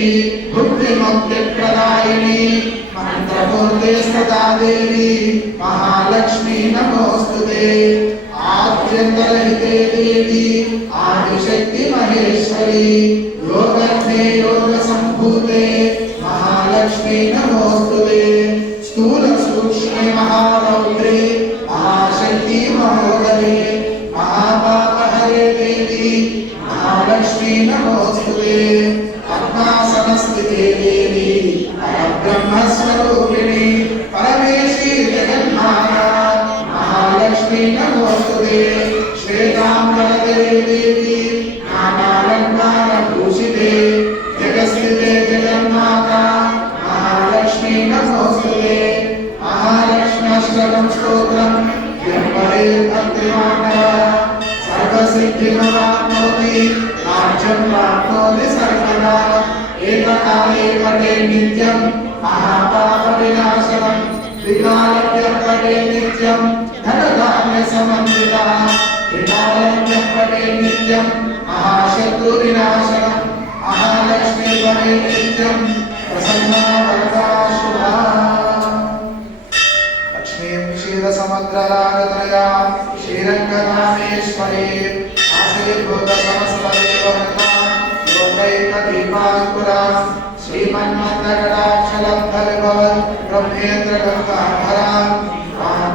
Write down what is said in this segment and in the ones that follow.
దేవి భుక్తి ముక్తి ప్రదాయిని మంత్రమూర్తి సదా దేవి మహాలక్ష్మి నమోస్తుతే. ఆద్యంతరహితే దేవి ఆదిశక్తి మహేశ్వరి యోగర్థే యోగ సంభూతే మహాలక్ష్మి నమోస్తుతే. స్థూల సూక్ష్మే మహారౌద్రే स्तोत्रम यन्मरे भक्तिमानः सर्वसिद्धिप्रदान् भवति राज्यं प्राप्नोति सर्वदा एककाले पटे नित्यं महापापविनाशनं विकालभ्यः पटे नित्यं धनधान्यसमन्वितः विकालभ्यः पटे नित्यं महाशत्रुविनाशनम् महालक्ष्मीपटे नित्यं प्रसन्ना वरदा शुभा लक्ष्मीं क्षीरसमुद्ररागतया श्रीरङ्गनामेश्वरी आशीर्भूतसमस्तदेवमृता लोकैकदीपाङ्कुरा श्रीमन्मन्दकटाक्षलब्धविभवत् ब्रह्मेन्द्रगङ्गाधरा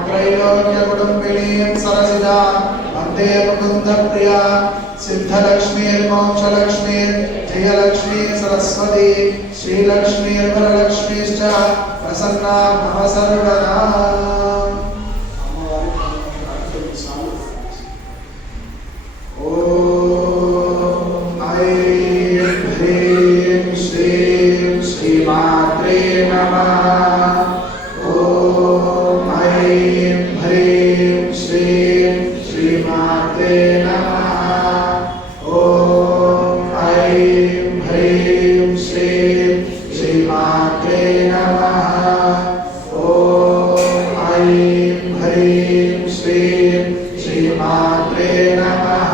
त्रैलोक्यकुटुम्बिनीं सरसिजा वन्दे मुकुन्दप्रिया सिद्धलक्ष्मीर्मोक्षलक्ष्मीर् जयलक्ष्मी सरस्वती श्रीलक्ष्मीर्वरलक्ष्मीश्च प्रसन्ना भव सर्वदा श्रीं श्रीमात्रे नमः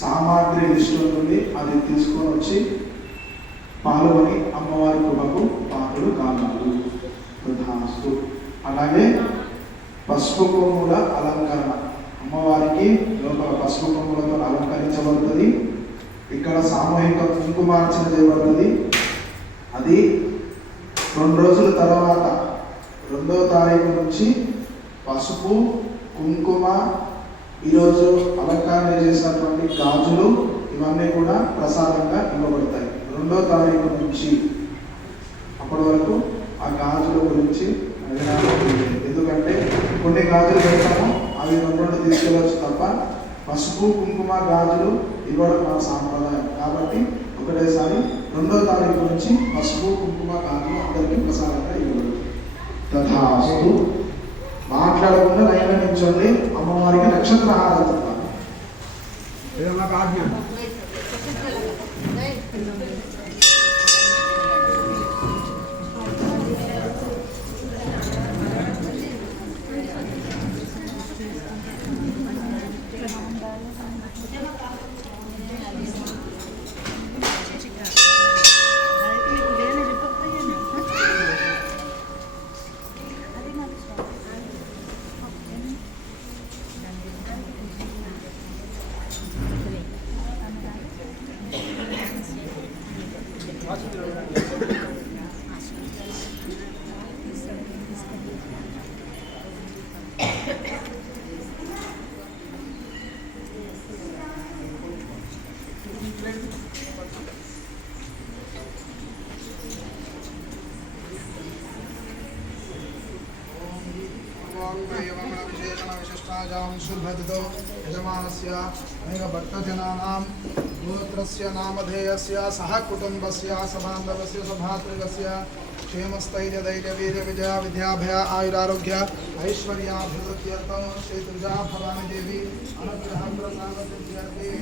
సామాగ్రి లిస్ట్ ఉంటుంది అది తీసుకొని వచ్చి పాల్గొని అమ్మవారి కృపకు పాత్రలు కావాలి తథాస్తు అలాగే పసుపు కొమ్ముల అలంకరణ. అమ్మవారికి లోపల పసుపు కొమ్ములతో అలంకరించబడుతుంది. ఇక్కడ సామూహిక కుంకుమార్చన చేయబడుతుంది. అది రెండు రోజుల తర్వాత రెండో తారీఖు నుంచి పసుపు కుంకుమ ఈరోజు అలంకరణ చేసినటువంటి గాజులు ఇవన్నీ కూడా ప్రసాదంగా ఇవ్వబడతాయి. రెండో తారీఖు నుంచి అప్పటి వరకు ఆ గాజుల గురించి ఎందుకంటే కొన్ని గాజులు పెడతాము అవి రెండు తీసుకెళ్ళచ్చు తీసుకెళ్ళవచ్చు తప్ప పసుపు కుంకుమ గాజులు ఇవ్వడం మన సాంప్రదాయం. కాబట్టి ఒకటేసారి రెండో తారీఖు నుంచి పసుపు కుంకుమ గాజులు అందరికీ ప్రసాదంగా ఇవ్వడం తథాస్తు మాట్లాడకుండా లైన్లో నిల్చొని అమ్మవారికి నక్షత్ర హారతి ఏదన్నా ఇది ఆజ్ఞ शुभदितो यजमानस्य अनेक भक्तजनानां गोत्रस्य नामधेयस्य सह कुटुम्बस्य सबान्धवस्य सभातृकस्य क्षेमस्थैर्यधैर्यवीर्यविजया विद्याभया आयुरारोग्य ऐश्वर्याभिवृद्ध्यर्थं श्रीदुर्गा भवानी देवी अनुग्रहं प्रसादसिद्ध्यर्थे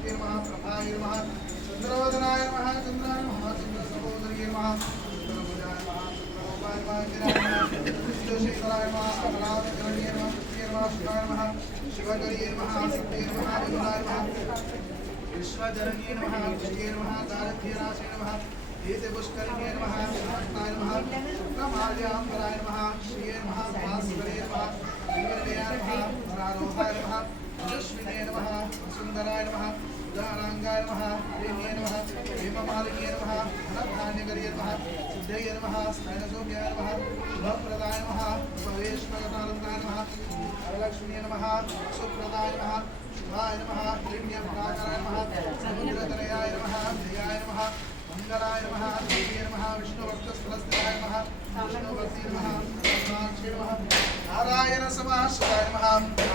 सूर्यकोटिये नमः प्रभाये नमः चन्द्रवदनाय नमः, चन्द्राय नमः, चन्द्रसहोदर्ये नमः, चन्द्रभुजाय नमः चन्द्ररूपाय नमः, गिराय नमः अमरावतिकरण्ये नमः कृत्ये नमः शिवाय नमः शिवकर्ये नमः आसिक्ते नमः विमलाय नमः, विश्वजनन्ये नमः कृष्ये नमः दारिद्र्यनाशे नमः हेतपुष्करिण्ये नमः नमः शुक्रमाल्याम्बराय नमः, श्रिये नमः, भास्करे नमः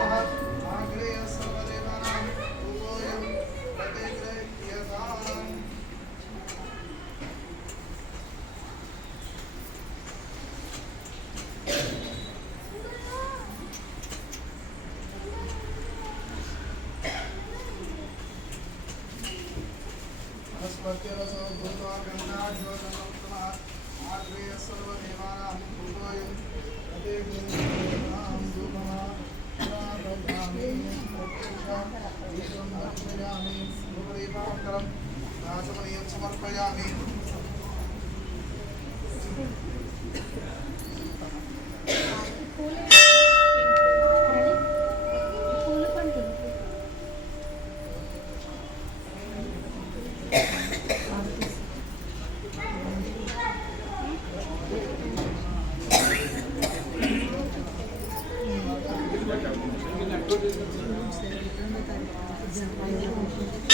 Uh-huh. 还有一个是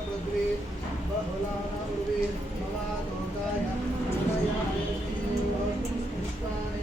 पृथ्वी बहुलानापूर्वे ममा दोताय पुष्पाणि